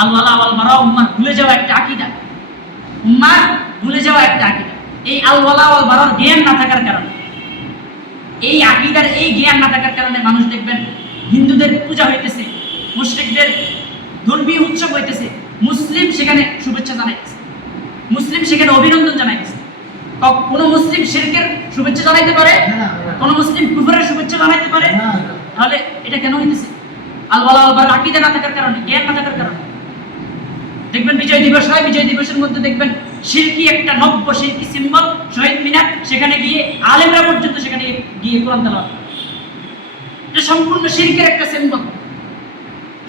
আল্লাহ আল বারা উম্মার ভুলে যাওয়া একটা আকিদা। উম্মার ভুলে যাওয়া একটা আকিদা। এই আল্লাহ আল বারার জ্ঞান না থাকার কারণে। এই আকিদার এই জ্ঞান না থাকার কারণে মানুষ দেখবেন হিন্দুদের পূজা হইতেছে মুশরিকদের ধর্মীয় উৎসব হইতেছে মুসলিম সেখানে শুভেচ্ছা জানাইতেছে মুসলিম সেখানে অভিনন্দন জানাইতেছে। কোনো মুসলিম শিরকের শুভেচ্ছা জানাইতে পারে? কোন মুসলিম কুফরের শুভেচ্ছা জানাইতে পারে? তাহলে এটা কেন হইতেছে? আল্লাহ আল্লাহ আকিদা না থাকার কারণে জ্ঞান না থাকার কারণে। দেখবেন বিজয় দিবস হয় বিজয় দিবসের মধ্যে দেখবেন শিরকি একটা নব্য শিরকি সিম্বল শহীদ মিনার সেখানে গিয়ে আলেমরা পর্যন্ত সেখানে গিয়ে কোরআন তেলাওয়াত করে। এটা সম্পূর্ণ শিরকের একটা সিম্বল।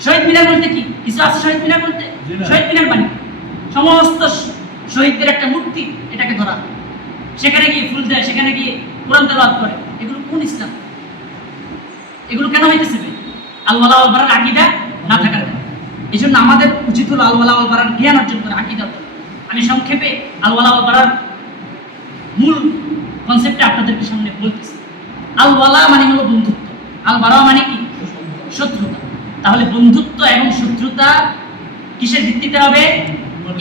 শহীদ মিনার বলতে কি? কিছু আছে শহীদ মিনার বলতে? শহীদ মিনার মানে সমস্ত শহীদদের একটা মূর্তি এটাকে ধরা। সেখানে গিয়ে ফুল দেয় সেখানে গিয়ে কোরআন তেলাওয়াত করে। এগুলো কোন ইসলাম? এগুলো কেন হইতেছে আল্লাহ আলবারার আকিদা না থাকার এই জন্য আমাদের উচিত হলো আল্লাহ আলবারার জ্ঞান অর্জন করে আকিদা অর্জন আমি সংক্ষেপে আল্লাহ আলবারার মূল কনসেপ্টটা আপনাদেরকে সামনে বলতেছি। আলওয়ালা মানে হলো বন্ধুত্ব। আল বারা মানে কি? শত্রুতা। তাহলে বন্ধুত্ব এবং শত্রুতা কিসের ভিত্তিতে হবে?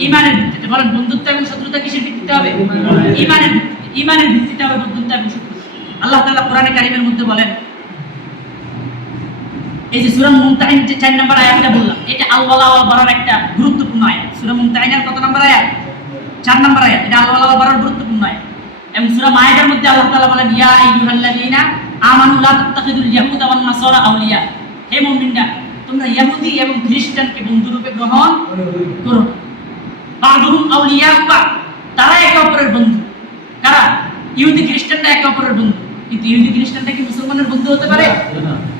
ইমানের ভিত্তিতে। বলেন বন্ধুত্ব এবং শত্রুতা কিসের ভিত্তিতে হবে? ইমানের ইমানের ভিত্তিতে হবে বন্ধুত্ব এবং শত্রুতা। আল্লাহ তাআলা কোরআনে কারিমের মধ্যে বলেন এই যে সূরা মুমতাহিন যে চার নম্বর আয়াতটা বললাম, এটা আল-ওয়ালা বারার একটা গুরুত্বপূর্ণ আয়াত। সূরা মুমতাহিনের কত নম্বর আয়াত? চার নম্বর আয়াত। এটা আল-ওয়ালা বারার গুরুত্বপূর্ণ আয়াত। এবং সূরা মায়েদার মধ্যে আল্লাহ তাআলা বলেন, ইয়া আইয়ুহাল্লাযীনা আমানু লা তাত্তাখিযুল ইয়াহুদা ওয়ান নাসারা আউলিয়া। হে মুমিনরা, তোমরা ইহুদি এবং খ্রিস্টানকে বন্ধুরূপে গ্রহণ করো। বাদুহুম আউলিয়া বা তারা একে অপরের বন্ধু। কারা? ইহুদি খ্রিস্টানরা একে অপরের বন্ধু। কিন্তু ইহুদি খ্রিস্টানরা কি মুসলমানের বন্ধু হতে পারে? আর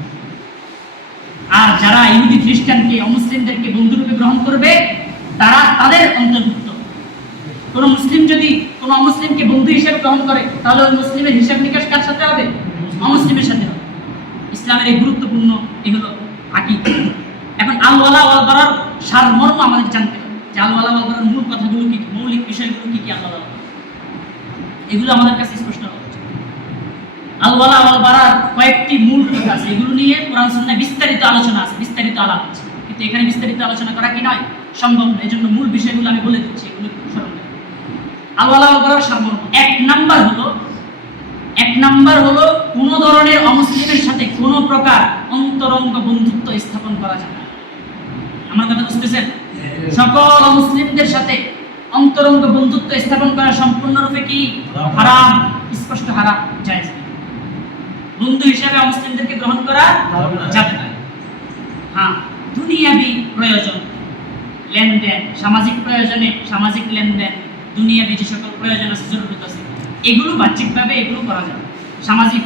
যারা ইহুদি খ্রিস্টানকে অমুসলিমদেরকে বন্ধুরূপে গ্রহণ করবে, তারা তাদের অন্তর্ভুক্ত। কোন মুসলিম যদি কোন অমুসলিমকে বন্ধু হিসেবে গ্রহণ করে, তাহলে ওই মুসলিমের হিসাব নিকাশ কার সাথে হবে? অমুসলিমের সাথে হবে। ইসলামের এই গুরুত্বপূর্ণ এই হলো আকিদ। এখন আলওয়ালা ওয়াল বারার সারমর্ম আমাদের জানতে হবে যে আলওয়ালা ওয়াল বারার মূল কথাগুলো কি মৌলিক বিষয়গুলো কি কি আল্লাহ এগুলো আমাদের কাছে। আলওয়ালা ওয়াল বারার কয়েকটি মূল কথা আছে। এগুলো নিয়ে কোরআন বিস্তারিত আলোচনা আছে বিস্তারিত আলাপ আছে। কিন্তু এখানে বিস্তারিত আলোচনা করা কি নয়? সম্ভব নয় এজন্য মূল বিষয়গুলো আমি বলে দিচ্ছি এগুলো স্মরণ রাখবেন। আলওয়ালা ওয়াল বারার এক নাম্বার হলো এক নাম্বার হলো কোন ধরনের অমুসলিমের সাথে কোনো প্রকার অন্তরঙ্গ বন্ধুত্ব স্থাপন করা যায় না। আমার কথা বুঝতেছেন? সকল অমুসলিমদের সাথে অন্তরঙ্গ বন্ধুত্ব স্থাপন করা সম্পূর্ণরূপে কি? হারাম। স্পষ্ট হারাম নেই। বন্ধু হিসাবে অমুসলিমদেরকে গ্রহণ করা যাবে না। হ্যাঁ দুনিয়াবি প্রয়োজন লেনদেন সামাজিক প্রয়োজনে সামাজিক লেনদেন দুনিয়াবি যে সকল প্রয়োজন আছে জরুরত আছে। এগুলো বাহ্যিকভাবে এগুলো করা যাবে। সামাজিক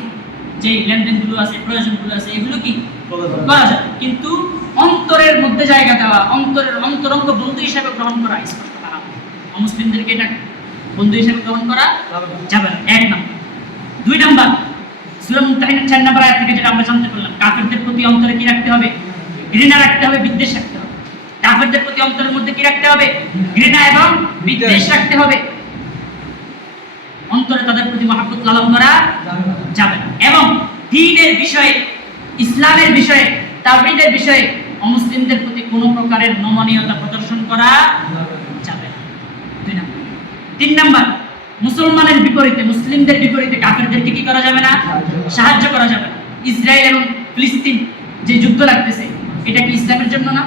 যে লেনদেনগুলো আছে প্রয়োজনগুলো আছে এগুলো কি? করা যাবে। কিন্তু অন্তরের মধ্যে জায়গা দেওয়া অন্তরের অন্তরঙ্গ বন্ধু হিসাবে গ্রহণ করা স্পষ্ট অমুসলিমদেরকে এটা বন্ধু হিসাবে গ্রহণ করা যাবে না। এক নাম্বার। দুই নাম্বার সূরা মুমতাহিনের চার নাম্বার আয়াত থেকে যেটা আমরা জানতে পারলাম কাফেরদের প্রতি অন্তরে কি রাখতে হবে? ঘৃণা রাখতে হবে বিদ্বেষ রাখতে হবে। কাফেরদের প্রতি অন্তরের মধ্যে কি রাখতে হবে? ঘৃণা এবং বিদ্বেষ রাখতে হবে। অন্তরে তাদের প্রতি মহাব্বত লালন করা যাবে না। এবং দ্বীনের বিষয়ে ইসলামের বিষয়ে তাওহীদের বিষয়ে অমুসলিমদের প্রতি কোনো প্রকারের নমনীয়তা প্রদর্শন করা যাবে না। দুই নাম্বার। তিন নাম্বার মুসলমানের বিপরীতে, মুসলিমদের বিপরীতে কাফেরদেরকে কি করা যাবে না? সাহায্য করা যাবে না। ইসরায়েল এবং ফিলিস্তিন যে যুদ্ধ লাগতেছে, এটা কি ইসলামের জন্য না?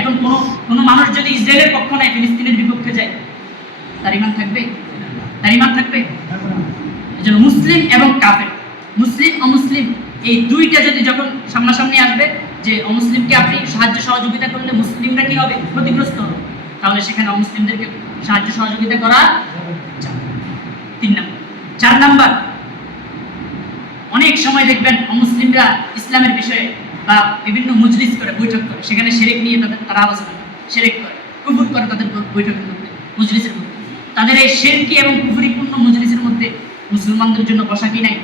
এখন কোনো কোনো মানুষ যদি ইসরায়েলের পক্ষ নেয়, ফিলিস্তিনের বিপক্ষে যায়, তার ইমান থাকবে? তার ইমান থাকবে? এজন্য মুসলিম এবং কাফের, মুসলিম অমুসলিম এই দুইটা যদি যখন সামনাসামনি আসবে, যে অমুসলিমকে আপনি সাহায্য সহযোগিতা করলে মুসলিমরা কি হবে? ক্ষতিগ্রস্ত হবে। তাহলে সেখানে অমুসলিমদেরকে সাহায্য সহযোগিতা করা যাবে। তিন নম্বর। চার নাম্বার, অনেক সময় দেখবেন অমুসলিমরা ইসলামের বিষয়ে বা বিভিন্ন মজলিস করে, বৈঠক করে। সেখানে সেরেক নিয়ে তাদের, তারা আলোচনা করে সেরেক করে, কুফুর করে তাদের ব- বৈঠকের মধ্যে, মজলিসের মধ্যে। তাদের এই শেরকি এবং কুফুরিপূর্ণ মজলিসের মধ্যে মুসলমানদের জন্য বসা কি নাই?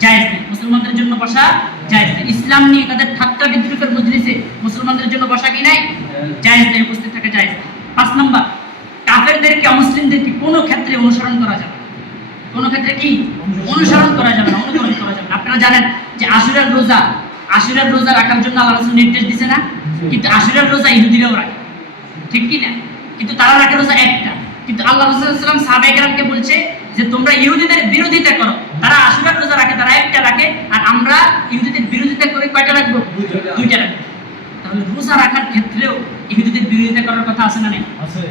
জায়েজ নেই। মুসলমানদের জন্য বসা জায়েজ নেই। ইসলাম নিয়ে তাদের ঠাট্টা বিদ্রুপের মজলিসে মুসলমানদের জন্য বসা কি নাই? জায়েজ নেই, উপস্থিত থাকা জায়েজ পাঁচ নম্বর, কাফেরদেরকে অমুসলিমদেরকে কোনো ক্ষেত্রে অনুসরণ করা যাবে। কোনো ক্ষেত্রে কি? অনুসরণ করা যাবে না অনুকরণ করা যাবে না। আপনারা জানেন যে আশুরার রোজা আশুরার রোজা রাখার জন্য আল্লাহ রাসূল নির্দেশ দিছে না? কিন্তু আশুরার রোজা ইহুদিরাও রাখে। ঠিক কি না? কিন্তু তারা রাখে রোজা একটা। কিন্তু আল্লাহ রসুলাম সাহাবাহামকে বলছে যে তোমরা ইহুদিদের বিরোধিতা করো। তারা আশুরার রোজা রাখে তারা একটা রাখে। আর আমরা ইহুদিদের বিরোধিতা করে কয়টা রাখব। দুইটা। রাখব। তাহলে রোজা রাখার ক্ষেত্রেও ইহুদিদের বিরোধিতা করার কথা আছে না নেই? আছে।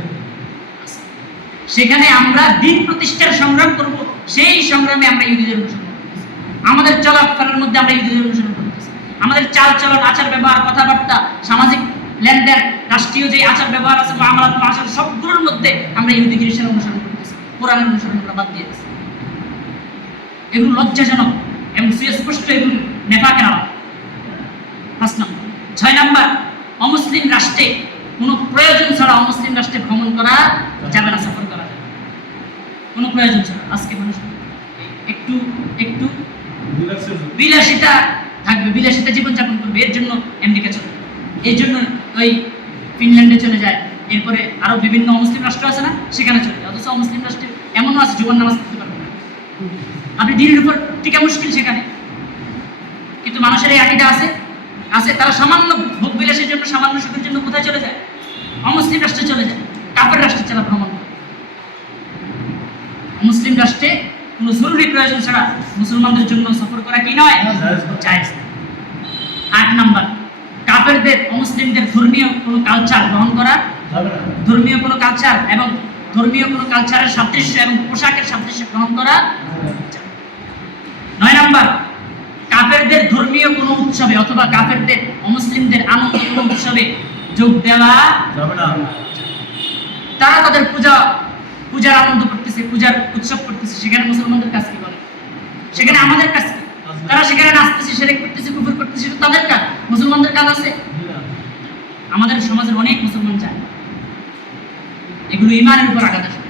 সেখানে আমরা দিন প্রতিষ্ঠার সংগ্রাম করব। সেই সংগ্রামে আমরা ইহুদিদের অনুসরণ করতেছি। আমাদের চলাফেরার মধ্যে আমরা ইহুদিদের অনুসরণ আমাদের চাল চলন আচার ব্যবহার, কথাবার্তা, সামাজিক লেনদেন, রাষ্ট্রীয় যে আচার ব্যবহার আছে, বা আমরা আচার সবগুলোর মধ্যে আমরা ইহুদি খ্রিস্টান অনুসরণ করতেছি। কোরআনের অনুসরণ আমরা বাদ দিয়ে দিচ্ছি এগুলো লজ্জাজনক এবং সুস্পষ্ট এগুলো নেপাকের আলাপ। পাঁচ নম্বর। ছয় নম্বর, অমুসলিম রাষ্ট্রে কোনো প্রয়োজন ছাড়া অমুসলিম রাষ্ট্রে ভ্রমণ করা যাবে না, সফর। কোনো প্রয়োজন ছাড়া আজকে মানুষ একটু একটু বিলাসিতা থাকবে, বিলাসিতা জীবনযাপন করবে। এর জন্য আমেরিকা চলে। এর জন্য ওই ফিনল্যান্ডে চলে যায়। এরপরে আরও বিভিন্ন অমুসলিম রাষ্ট্র আছে না, সেখানে চলে যায়। অথচ অমুসলিম রাষ্ট্রে এমনও আছে, জীবন নামাজ পড়তে পারবে না। আপনি দিনের উপর টিকা মুশকিল সেখানে। কিন্তু মানুষের এই আকিদা আছে আছে, তারা সামান্য ভোগ বিলাসের জন্য, সামান্য সুখের জন্য কোথায় চলে যায়? অমুসলিম রাষ্ট্রে চলে যায়। কাপের রাষ্ট্রে চলা ভ্রমণ মুসলিম রাষ্ট্রে কোনো জরুরি প্রয়োজন ছাড়া মুসলমানদের জন্য সফর করা কি নয়? জায়েজ। আট নাম্বার কাফেরদের অমুসলিমদের ধর্মীয় কোনো কালচার গ্রহণ করা ধর্মীয় কোনো কালচার এবং ধর্মীয় কোনো কালচারের সাদৃশ্য এবং পোশাকের সাদৃশ্য গ্রহণ করা নয় নাম্বার কাফেরদের ধর্মীয় কোনো উৎসবে অথবা কাফেরদের অমুসলিমদের আনন্দ কোনো উৎসবে যোগ দেওয়া যাবে না। তারা তাদের পূজা পূজার আনন্দ করতেছে পূজার উৎসব করতেছে সেখানে মুসলমানদের কাজ কি বলে? সেখানে আমাদের কাজ কি? তারা সেখানে নাচতেছে সেরেক করতেছে কুকুর করতেছে তাদের কাজ। মুসলমানদের কাজ আছে? আমাদের সমাজের অনেক মুসলমান চায়। এগুলো ইমানের উপর আঘাত আসবে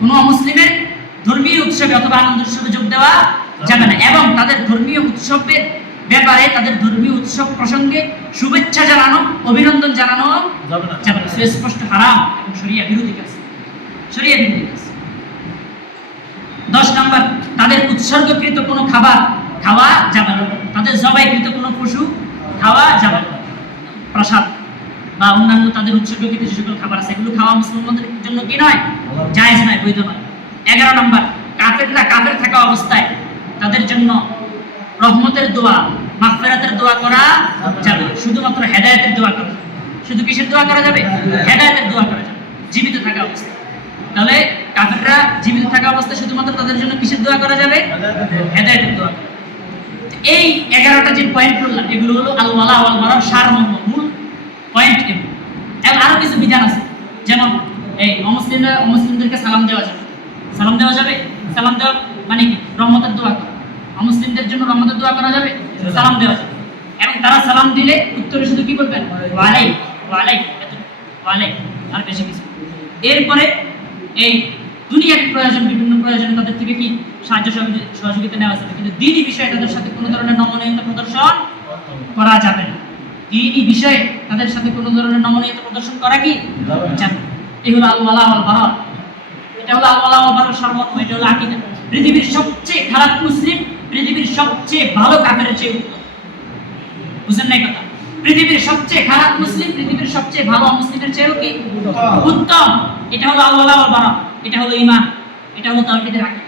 কোনো অমুসলিমের ধর্মীয় উৎসবে অথবা আনন্দ উৎসবে যোগ দেওয়া যাবে না। এবং তাদের ধর্মীয় উৎসবের ব্যাপারে তাদের ধর্মীয় উৎসব প্রসঙ্গে শুভেচ্ছা জানানো অভিনন্দন জানানো যাবে না। সুস্পষ্ট হারাম এবং শরিয়া বিরোধী কাজ। শরিয়া বিরোধী কাজ। দশ নাম্বার তাদের উৎসর্গকৃত কোনো খাবার খাওয়া যাবে না। তাদের জবাইকৃত কোনো পশু খাওয়া যাবে না। প্রসাদ বা অন্যান্য তাদের উৎসর্গকৃত যে সকল খাবার আছে এগুলো খাওয়া মুসলমানদের জন্য কি নয়? জায়েজ নয় বৈধ নয়। এগারো নম্বর কাফেররা কাফের থাকা অবস্থায় তাদের জন্য রহমতের দোয়া মাগফিরাতের দোয়া করা যাবে শুধুমাত্র হেদায়েতের দোয়া করা শুধু কিসের দোয়া করা যাবে? হেদায়েতের দোয়া। করা যাবে জীবিত থাকা অবস্থায়। তাহলে কাফেররা জীবিত থাকা অবস্থায় শুধুমাত্র তাদের জন্য কিসের দোয়া করা যাবে? হেদায়েতের দোয়া। এই এগারোটা যে পয়েন্ট বললাম, এগুলো হলো আল ওয়ালা ওয়াল বারার সারমর্ম, মূল পয়েন্ট এগুলো। এবং আরও কিছু বিধান আছে। যেমন, এই অমুসলিমরা অমুসলিমদেরকে সালাম দেওয়া যাবে। সালাম দেওয়া যাবে? সালাম দেওয়া মানে কি? রহমতের দোয়া করা। অমুসলিমদের জন্য রহমতের দোয়া করা যাবে? সালাম দেওয়া যাবে। এবং তারা সালাম দিলে উত্তরে শুধু কি বলবেন? ওয়ালাই ওয়ালাই ওয়ালাই আর বেশি কিছু। এরপরে এই দুনিয়ার প্রয়োজন বিভিন্ন প্রয়োজনে তাদের থেকে কি সাহায্য সহযোগিতা নেওয়া যাবে কিন্তু দিনই বিষয়ে তাদের সাথে কোনো ধরনের নমনীয়তা প্রদর্শন করা যাবে না। দিনই বিষয়ে তাদের সাথে কোনো ধরনের নমনীয়তা প্রদর্শন করা কি যাবে। এই হলো আল ওয়ালা ওয়াল এটা হলো আল ওয়ালা ওয়াল বারার সর্বত্র এটা হলো আকীদা। পৃথিবীর সবচেয়ে খারাপ মুসলিম পৃথিবীর সবচেয়ে ভালো কাফেরের চেয়ে উত্তম বুঝেন না কথা? পৃথিবীর সবচেয়ে খারাপ মুসলিম পৃথিবীর সবচেয়ে ভালো মুসলিমের চেয়েও কি? উত্তম। এটা হলো আল্লাহ বারা এটা হলো ইমান এটা হলো তাওহীদের আকীদা।